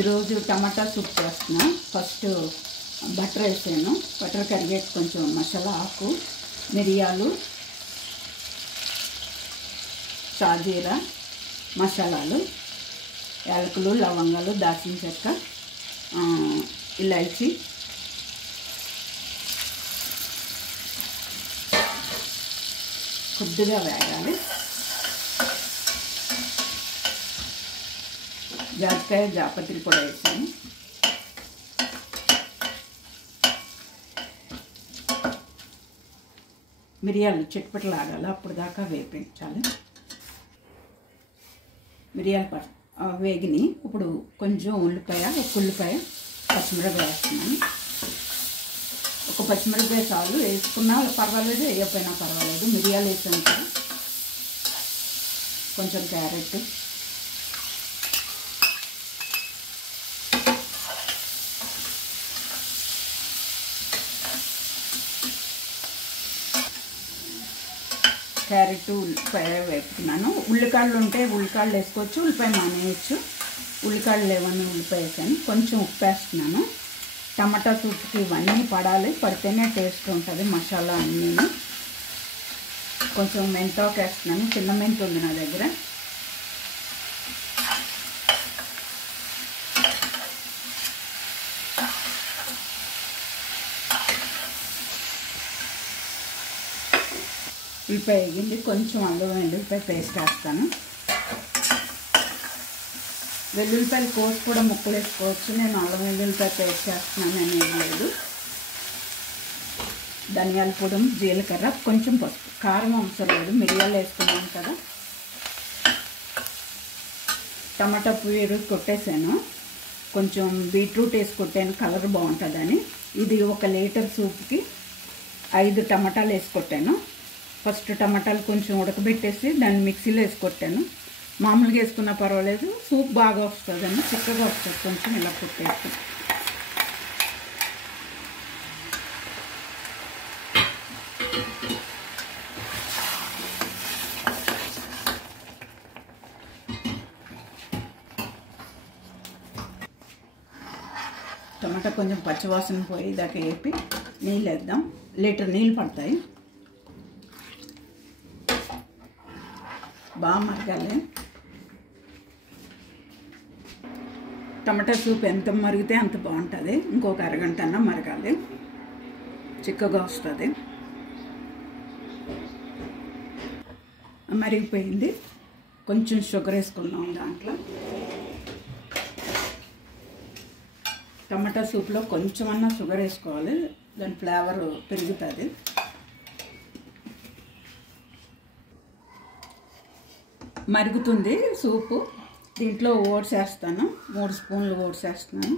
ఈరోజు టమాటా సూప్ చేస్తున్నా. First butter వేసాను. బటర్ కరిగేసి కొంచెం మసాలా ఆకు, మిరియాలు, షాజీరా మసాలాలు, యాలకులు, లవంగాలు, దాల్చిన చెక్క, ఇలాచి, కొద్దిగా వేగాలి. జాజికాయ, జాపత్రి కూడా వేసాను. మిరియాలు చిట్పటలాడాలి, అప్పుడు దాకా వేపించాలి. మిరియాలు వేగిని. ఇప్పుడు కొంచెం ఉల్లిపాయ, ఒక ఉల్లిపాయ, పచ్చిమిరపకాయ వేస్తున్నాను. ఒక పచ్చిమిరపకాయ చాలు, వేసుకున్నా పర్వాలేదు, వేయకపోయినా పర్వాలేదు. మిరియాలు వేసాను కదా. కొంచెం క్యారెట్, ఉల్లిపాయ వేపుకున్నాను. ఉల్లికాయలు ఉంటే ఉల్లికాయలు వేసుకోవచ్చు, ఉల్లిపాయ మానేయచ్చు. ఉల్లికాయలు లేవని ఉల్లిపాయ వేసాను. కొంచెం ఉప్పు వేస్తున్నాను. టమాటా సూప్కి ఇవన్నీ పడాలి, పడితేనే టేస్ట్ ఉంటుంది. మసాలా అన్నీ. కొంచెం మెంతాకు వేస్తున్నాను. చిన్న మెంతి ఉంది నా దగ్గర. ఉల్లిపాయ వేగింది. కొంచెం అల్లం వెల్లుల్లిపాయ పేస్ట్ వేస్తాను. వెల్లుల్లిపాయలు కోసి కూడా ముక్కలు వేసుకోవచ్చు. నేను అల్లం వెల్లుల్లిపాయ పేస్ట్ వేస్తున్నాను అనేది లేదు. ధనియాల పొడి, జీలకర్ర, కొంచెం పసుపు. కారం అవసరం లేదు, మిరియాలు వేసుకున్నాను కదా. టమాటా ప్యూరీ కొట్టేసాను. కొంచెం బీట్రూట్ వేసి కొట్టాను, కలర్ బాగుంటుందని. ఇది 1 లీటర్ సూప్కి 5 టమాటాలు వేసి కొట్టాను. ఫస్ట్ టమాటాలు కొంచెం ఉడకబెట్టేసి దాన్ని మిక్సీలో వేసి కొట్టాను. మామూలుగా వేసుకున్నా పర్వాలేదు, సూప్ బాగా వస్తుందని, చిక్కగా వస్తుంది. కొంచెం ఇలా కొట్టేసి టమాటా కొంచెం పచ్చివాసన పోయి దాకా వేపి నీళ్ళు వేద్దాం. లీటర్ నీళ్ళు పడతాయి. బాగా మరగాలి. టమాటా సూప్ ఎంత మరిగితే అంత బాగుంటుంది. ఇంకొక అరగంట అన్నా మరగాలి, చిక్కగా వస్తుంది. మరిగిపోయింది. కొంచెం షుగర్ వేసుకున్నాం దాంట్లో. టమాటా సూప్లో కొంచెం అన్నా షుగర్ వేసుకోవాలి, దాని ఫ్లేవర్ పెరుగుతుంది. మరుగుతుంది సూపు. దీంట్లో ఓట్స్ వేస్తాను. 3 స్పూన్లు ఓట్స్ వేస్తున్నాను.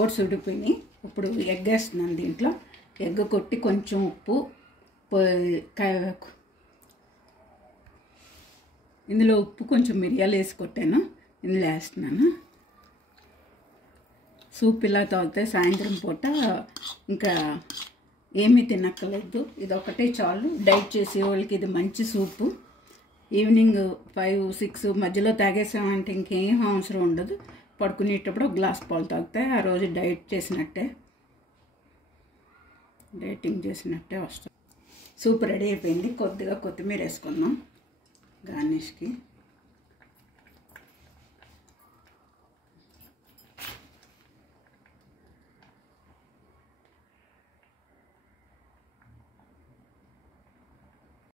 ఓట్స్ ఉడిపోయినాయి. ఇప్పుడు ఎగ్ వేస్తున్నాను. దీంట్లో ఎగ్ కొట్టి కొంచెం ఉప్పు, ఇందులో ఉప్పు, కొంచెం మిరియాలు వేసి కొట్టాను. ఇందులో వేస్తున్నాను. సూప్ ఇలా తాగితే సాయంత్రం పూట ఇంకా ఏమీ తినక్కర్లేదు. ఇది ఒకటే చాలు. డైట్ చేసే వాళ్ళకి ఇది మంచి సూపు. ఈవినింగ్ 5, 6 మధ్యలో తాగేసామంటే ఇంకేం అవసరం ఉండదు. పడుకునేటప్పుడు ఒక గ్లాస్ పాలు తాగితే ఆ రోజు డైటింగ్ చేసినట్టే వస్తుంది. సూప్ రెడీ అయిపోయింది. కొద్దిగా కొత్తిమీర వేసుకుందాం గార్నిష్కి.